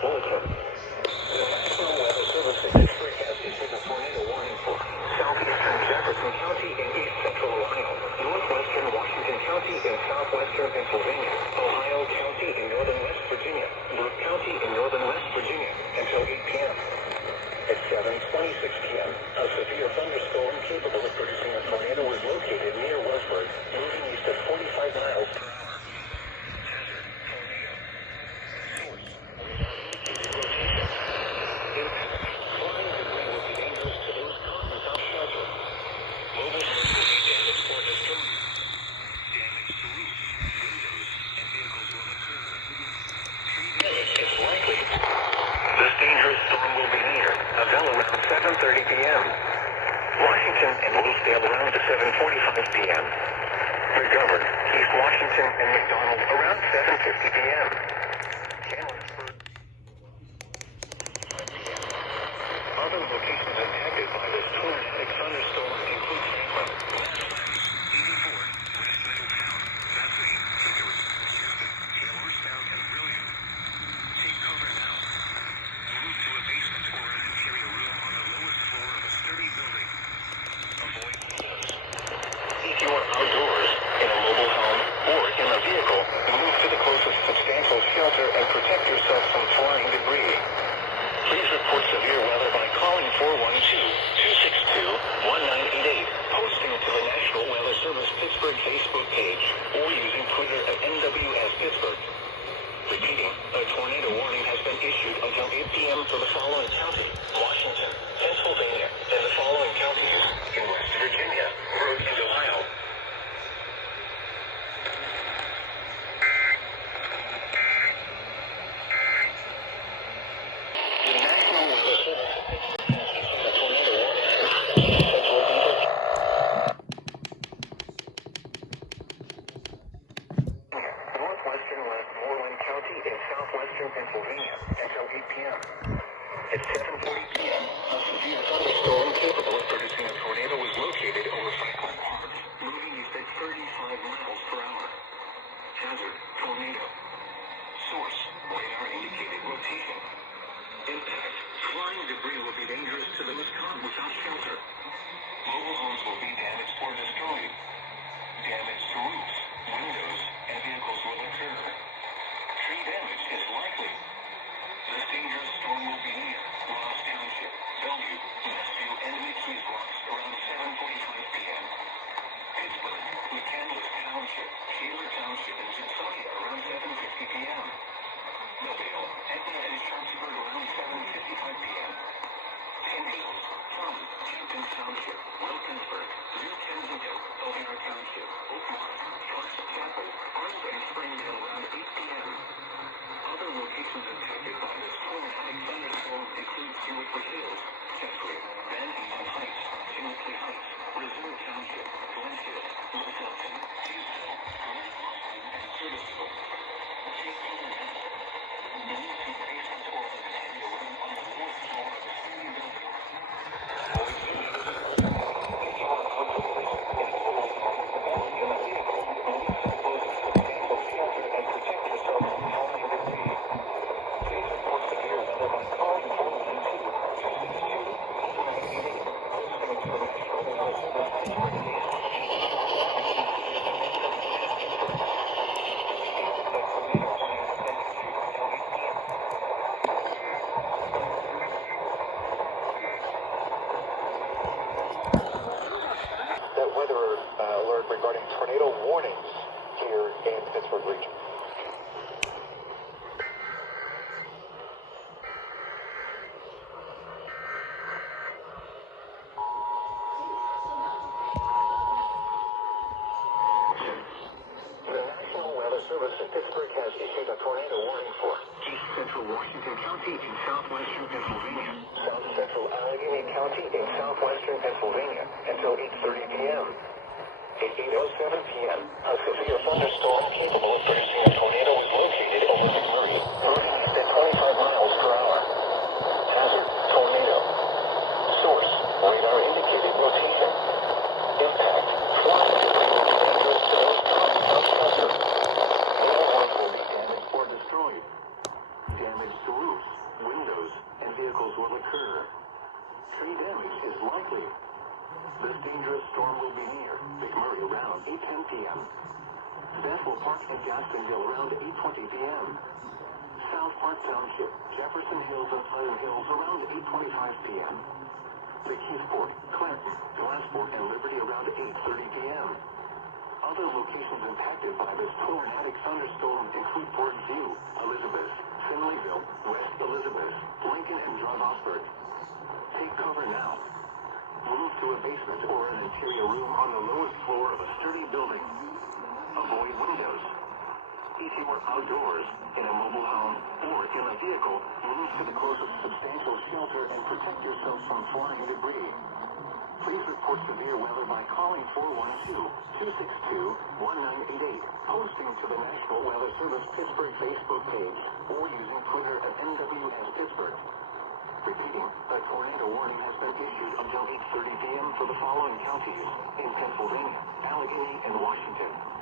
bulletin. The National Weather Service in Pittsburgh has issued a tornado warning for southeastern Jefferson County in east central Ohio, northwestern Washington County in southwestern Pennsylvania, Ohio County in northern West Virginia, Burke County in northern West Virginia until 8 p.m. At 7:26 p.m., a severe thunderstorm capable of producing a tornado was located near Westburg, moving east at 45 miles per hour. This dangerous storm will be near until around 7:30 p.m. Washington and Rosedale around 7:45 p.m. McGovern, East Washington, and McDonald around 7:50 p.m. Chandlersburg. Other locations impacted by this tornadic thunderstorm include Franklin, West 84, West Middletown, Bethany, Hickory, Chester, Taylorstown, and Brilliant. Take cover now. Move to a basement or an interior room on the lowest floor of a sturdy building. Avoid windows. If you are outdoors, in a mobile home, or in a vehicle, move to the closest substantial shelter and protect yourself from flying debris. Please report severe weather by calling 412-262-1988, posting it to the National Weather Service Pittsburgh Facebook page, or using Twitter at NWS Pittsburgh. Repeating, a tornado warning has been issued until 8 p.m. for the following county: Washington, Pennsylvania, and the following counties in West Virginia, Rhode Island, Ohio. The National Weather Service issued a tornado warning. Northwestern Westmoreland County in southwestern Pennsylvania until 8 p.m. At 7:40 p.m., a severe thunderstorm capable of producing a tornado was located over Franklin Park, moving east at 35 miles per hour. Hazard: tornado. Source: radar indicated rotation. Impact: flying debris will be dangerous to those caught without shelter. Mobile homes will be damaged or destroyed. Damage to roofs, windows, and vehicles will occur. Tree damage is likely. This dangerous storm will be near Ross Township, Bellevue, Westview, and Midkeys Rocks around 7:45 p.m. Pittsburgh, McCandless Township, Shaler Township, and Zipsonia around 7:50 p.m. Mobile, Etna, and Sharpsburg around 7:55 p.m. Penn Hills, Plum, Hampton Township, Wilkinsburg, New Kensington, Elmira Township, Oakmont, Fox Chapel, Arnold, and Springdale around 8 p.m. Other locations impacted by this tornadic thunderstorm include Sewickley Hills, Jeffrey, Van Eaton Heights, Sewickley Heights, Reserve Township, Glenfield, Littleton, Hughesville, Grand Austin, and Curtisville. Take cover now. Move to a basement or an interior room on the fourth floor of a sturdy building. Avoid windows. If you are comfortable in a mobile home or in a vehicle, move to the closest substantial shelter and protect yourself from falling debris. Please report severe weather by calling 412-262-1988, posting it to the National Weather Service Facebook page. That weather alert regarding tornado warnings here in Pittsburgh region. The National Weather Service in Pittsburgh has issued a tornado warning for east central Washington County in southwestern Pennsylvania, south central Allegheny County in southwestern Pennsylvania until 8:30 p.m. At 8:07 p.m., a severe thunderstorm capable of producing a tornado was located over Missouri, moving east at 25 miles per hour. Hazard: tornado. Source: radar indicated rotation. Impact: flying debris will be dangerous to those caught without shelter. Mobile homes will be damaged or destroyed. Damage to roofs, p.m. Bethel Park and Gastonville around 8:20 p.m. South Park Township, Jefferson Hills and Pleasant Hills around 8:25 p.m. Keysport, Clinton, Glassport, and Liberty around 8:30 p.m. Other locations impacted by this tornadic thunderstorm include Port View, Elizabeth, Finleyville, West Elizabeth, Lincoln, and John Osborne. Take cover now. Move to a basement or an interior room on the lowest floor of a sturdy building. Avoid windows. If you are outdoors, in a mobile home, or in a vehicle, move to the closest substantial shelter and protect yourself from flying debris. Please report severe weather by calling 412-262-1988, posting to the National Weather Service Pittsburgh Facebook page, or using Twitter at NWS Pittsburgh. Repeating, a tornado warning has been issued until 8:30 p.m. for the following counties in Pennsylvania, Allegheny, and Washington.